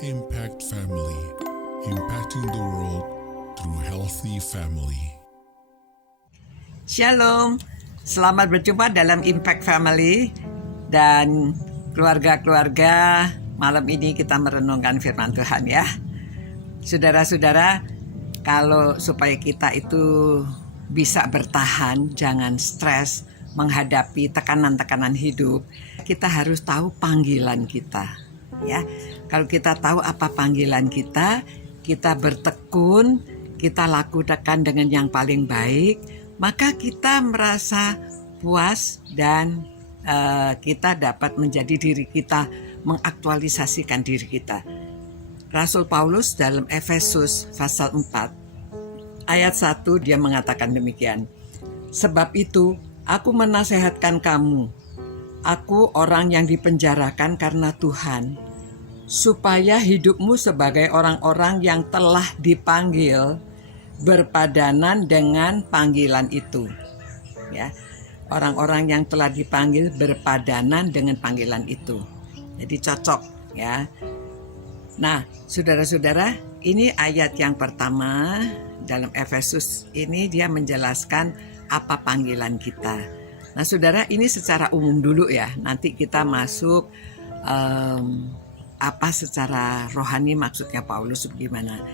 Impact Family, impacting the world through healthy family. Shalom, selamat berjumpa dalam Impact Family dan keluarga-keluarga. Malam ini kita merenungkan firman Tuhan ya. Saudara-saudara, kalau supaya kita itu bisa bertahan, jangan stres menghadapi tekanan-tekanan hidup, kita harus tahu panggilan kita ya. Kalau kita tahu apa panggilan kita bertekun, kita lakukan dengan yang paling baik, maka kita merasa puas dan kita dapat menjadi diri kita, mengaktualisasikan diri kita. Rasul Paulus dalam Efesus pasal 4 ayat 1 dia mengatakan demikian. Sebab itu aku menasehatkan kamu, aku orang yang dipenjarakan karena Tuhan, supaya hidupmu sebagai orang-orang yang telah dipanggil berpadanan dengan panggilan itu. Ya, orang-orang yang telah dipanggil berpadanan dengan panggilan itu. Jadi cocok ya. Nah, saudara-saudara, ini ayat yang pertama dalam Efesus ini dia menjelaskan apa panggilan kita. Nah, saudara, ini secara umum dulu ya. Nanti kita masuk apa secara rohani maksudnya Paulus bagaimana.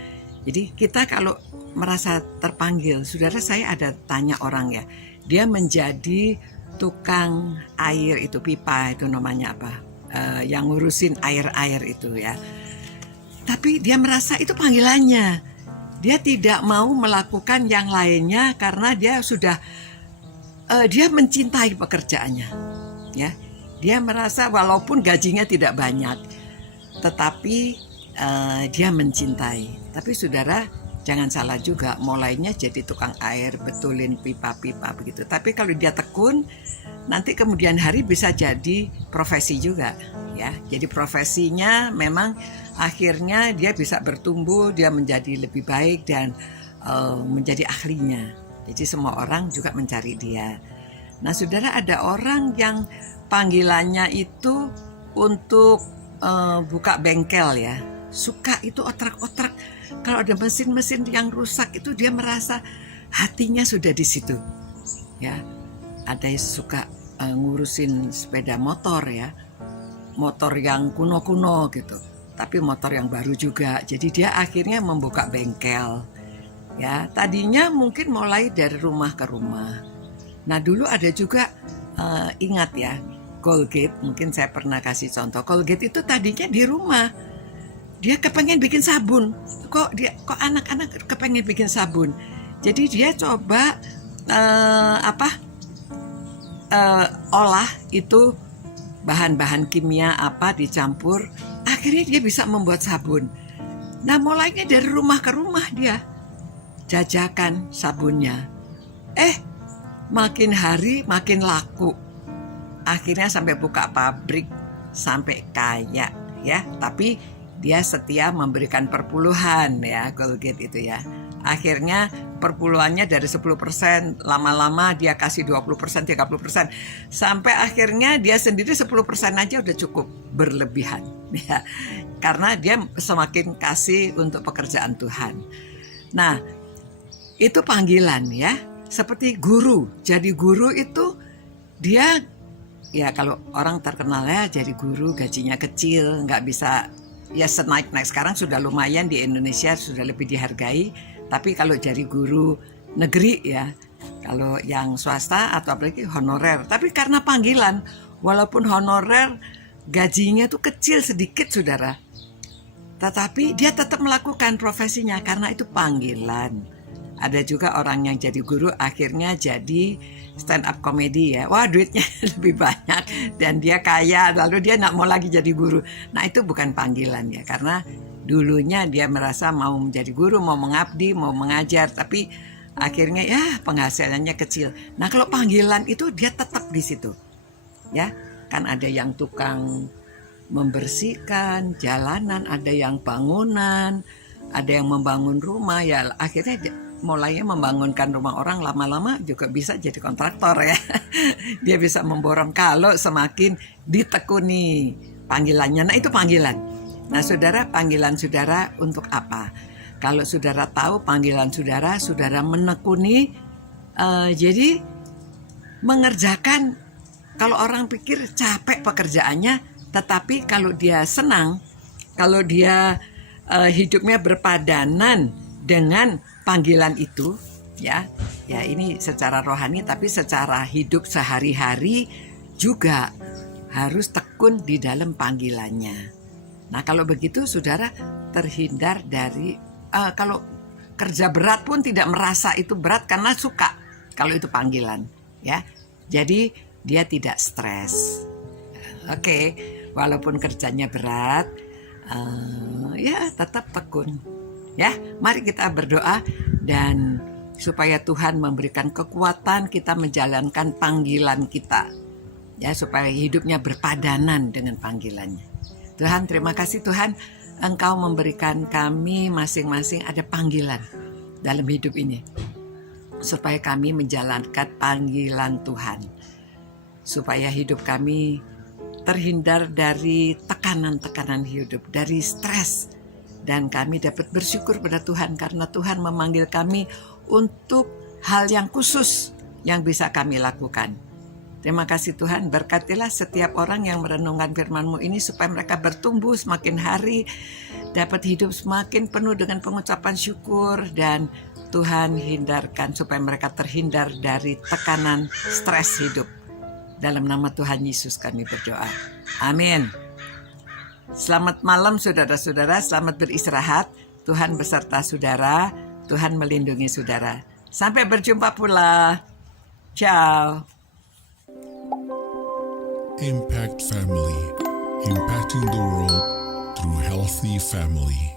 Jadi kita kalau merasa terpanggil, saudara, saya ada tanya orang ya, dia menjadi tukang air itu, pipa itu namanya apa, yang ngurusin air-air itu ya. Tapi dia merasa itu panggilannya, dia tidak mau melakukan yang lainnya karena dia sudah dia mencintai pekerjaannya ya. Dia merasa walaupun gajinya tidak banyak, tetapi dia mencintai. Tapi saudara, jangan salah juga, mulainya jadi tukang air, betulin pipa-pipa begitu. Tapi kalau dia tekun, nanti kemudian hari bisa jadi profesi juga ya. Jadi profesinya memang akhirnya dia bisa bertumbuh, dia menjadi lebih baik dan menjadi ahlinya. Jadi semua orang juga mencari dia. Nah, saudara, ada orang yang panggilannya itu untuk buka bengkel ya, suka itu otrak-otrak. Kalau ada mesin-mesin yang rusak itu dia merasa hatinya sudah di situ ya. Ada yang suka ngurusin sepeda motor ya, motor yang kuno-kuno gitu, tapi motor yang baru juga. Jadi dia akhirnya membuka bengkel ya. Tadinya mungkin mulai dari rumah ke rumah. Nah, dulu ada juga ingat ya, Colgate, mungkin saya pernah kasih contoh. Colgate itu tadinya di rumah, dia kepengen bikin sabun. Kok anak-anak kepengen bikin sabun. Jadi dia coba olah itu bahan-bahan kimia apa dicampur, akhirnya dia bisa membuat sabun. Nah, mulainya dari rumah ke rumah dia jajakan sabunnya. Makin hari makin laku. Akhirnya sampai buka pabrik, sampai kaya ya. Tapi dia setia memberikan perpuluhan ya, Colgate itu ya. Akhirnya perpuluhannya dari 10%, lama-lama dia kasih 20%, 30%. Sampai akhirnya dia sendiri 10% aja udah cukup berlebihan ya. Karena dia semakin kasih untuk pekerjaan Tuhan. Nah, itu panggilan ya. Seperti guru. Jadi guru itu dia ya, kalau orang terkenal ya jadi guru gajinya kecil, nggak bisa ya senaik-naik. Sekarang sudah lumayan di Indonesia, sudah lebih dihargai. Tapi kalau jadi guru negeri ya, kalau yang swasta atau apalagi honorer. Tapi karena panggilan, walaupun honorer gajinya tuh kecil sedikit saudara, tetapi dia tetap melakukan profesinya karena itu panggilan. Ada juga orang yang jadi guru akhirnya jadi stand up comedy ya. Wah, duitnya lebih banyak dan dia kaya, lalu dia nggak mau lagi jadi guru. Nah, itu bukan panggilan ya, karena dulunya dia merasa mau menjadi guru, mau mengabdi, mau mengajar, tapi akhirnya ya penghasilannya kecil. Nah, kalau panggilan itu dia tetap di situ ya. Kan ada yang tukang membersihkan jalanan, ada yang bangunan, ada yang membangun rumah ya. Akhirnya mulainya membangunkan rumah orang, lama-lama juga bisa jadi kontraktor ya. Dia bisa memborong kalau semakin ditekuni panggilannya. Nah, itu panggilan. Nah, saudara, panggilan saudara untuk apa? Kalau saudara tahu panggilan saudara, saudara menekuni, jadi mengerjakan. Kalau orang pikir capek pekerjaannya, tetapi kalau dia senang, kalau dia hidupnya berpadanan dengan panggilan itu, ya ini secara rohani, tapi secara hidup sehari-hari juga harus tekun di dalam panggilannya. Nah, kalau begitu saudara terhindar dari kalau kerja berat pun tidak merasa itu berat karena suka kalau itu panggilan, ya. Jadi dia tidak stres. Oke, walaupun kerjanya berat, ya tetap tekun. Ya, mari kita berdoa dan supaya Tuhan memberikan kekuatan kita menjalankan panggilan kita. Ya, supaya hidupnya berpadanan dengan panggilannya. Tuhan, terima kasih Tuhan, Engkau memberikan kami masing-masing ada panggilan dalam hidup ini. Supaya kami menjalankan panggilan Tuhan. Supaya hidup kami terhindar dari tekanan-tekanan hidup, dari stres. Dan kami dapat bersyukur pada Tuhan karena Tuhan memanggil kami untuk hal yang khusus yang bisa kami lakukan. Terima kasih Tuhan, berkatilah setiap orang yang merenungkan firman-Mu ini supaya mereka bertumbuh semakin hari, dapat hidup semakin penuh dengan pengucapan syukur, dan Tuhan hindarkan supaya mereka terhindar dari tekanan stres hidup. Dalam nama Tuhan Yesus kami berdoa. Amin. Selamat malam saudara-saudara, selamat beristirahat. Tuhan beserta saudara, Tuhan melindungi saudara. Sampai berjumpa pula. Ciao. Impact Family, impacting the world through healthy family.